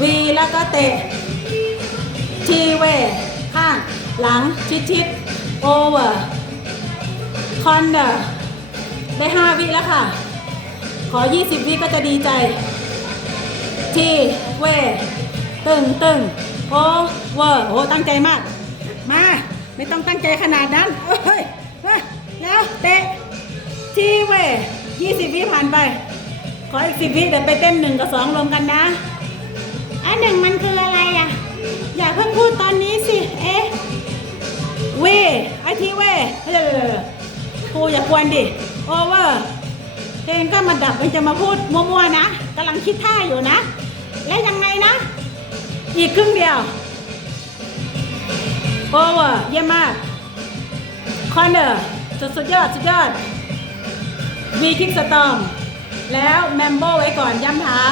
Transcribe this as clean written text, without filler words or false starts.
วีแล้วก็เตะทีเวข้างหลังชิดโอเวอร์คอนเดอร์ได้5 วิแล้วค่ะขอ20 วิก็จะดีใจทีเวตึงโอเวอร์โอ้ตั้งใจมากมาไม่ต้องตั้งใจขนาดนั้นเฮ้ยแล้วเตะทีเว20 วิผ่านไปขออีก10 วิเดี๋ยวไปเต้น1 กับ 2รวมกันนะอันหนึ่งมันคืออะไรอ่ะอย่าเพิ่งพูดตอนนี้สิเวไอทีเวครูอย่ากวนดิโอเวอร์เพลงก็มาดับมันจะมาพูดมัวๆนะกำลังคิดท่าอยู่นะและยังไงนะอีกครึ่งเดียวโอเวอร์เยี่ยมมากคอนเนอร์สุดยอดวีคิกสตอมแล้วแมมโบไว้ก่อนย้ำเท้า